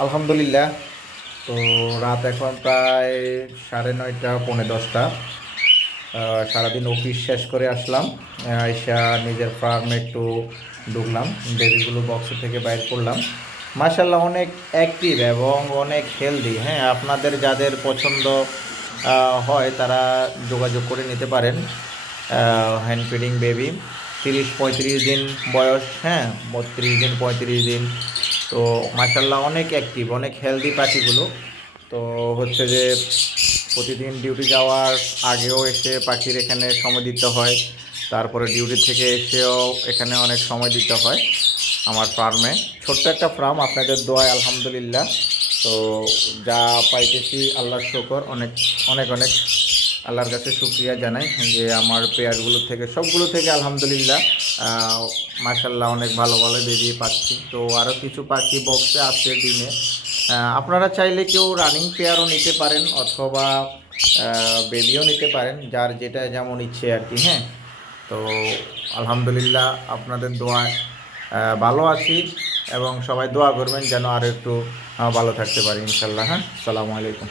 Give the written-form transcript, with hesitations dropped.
আলহামদুলিল্লাহ। তো রাত এখন প্রায় 9:30 পৌনে 10টা। সারাদিন অফিস শেষ করে আসলাম। আইসা নিজের ফার্মে একটু ঢুকলাম, বেবিগুলো বক্স থেকে বাইর করলাম। মাশাল্লাহ অনেক অ্যাক্টিভ এবং অনেক হেলদি। হ্যাঁ, আপনাদের যাদের পছন্দ হয় তারা যোগাযোগ করে নিতে পারেন। হ্যান্ড ফিডিং বেবি, 30-35 দিন বয়স, হ্যাঁ 32 দিন 35 দিন। তো মাশাল্লাহ অনেক অ্যাক্টিভ, অনেক হেলদি পাখিগুলো। তো হচ্ছে যে প্রতিদিন ডিউটি যাওয়ার আগেও এসে পাখির এখানে সময় দিতে হয়, তারপরে ডিউটি থেকে এসেও এখানে অনেক সময় দিতে হয় আমার ফার্মে। ছোট্ট একটা ফার্ম, আপনাদের দোয়ায় আলহামদুলিল্লাহ। তো যা পাইতেছি আল্লাহর শুকর, অনেক অনেক অনেক আল্লাহর কাছে শুক্রিয়া জানাই যে আমার পেয়ারগুলো থেকে সবগুলো থেকে আলহামদুলিল্লাহ মাশাল্লাহ অনেক ভালো ভালো বেবি পাচ্ছি। তো আরও কিছু পাখি বক্সে আছে ডিমে। আপনারা চাইলে কেউ রানিং পেয়ারও নিতে পারেন অথবা বেবিও নিতে পারেন, যার যেটা যেমন ইচ্ছে আর কি। হ্যাঁ, তো আলহামদুলিল্লাহ আপনাদের দোয়ায় ভালো আছি, এবং সবাই দোয়া করবেন যেন আরও একটু ভালো থাকতে পারি ইনশাল্লাহ। হ্যাঁ, আসসালামু আলাইকুম।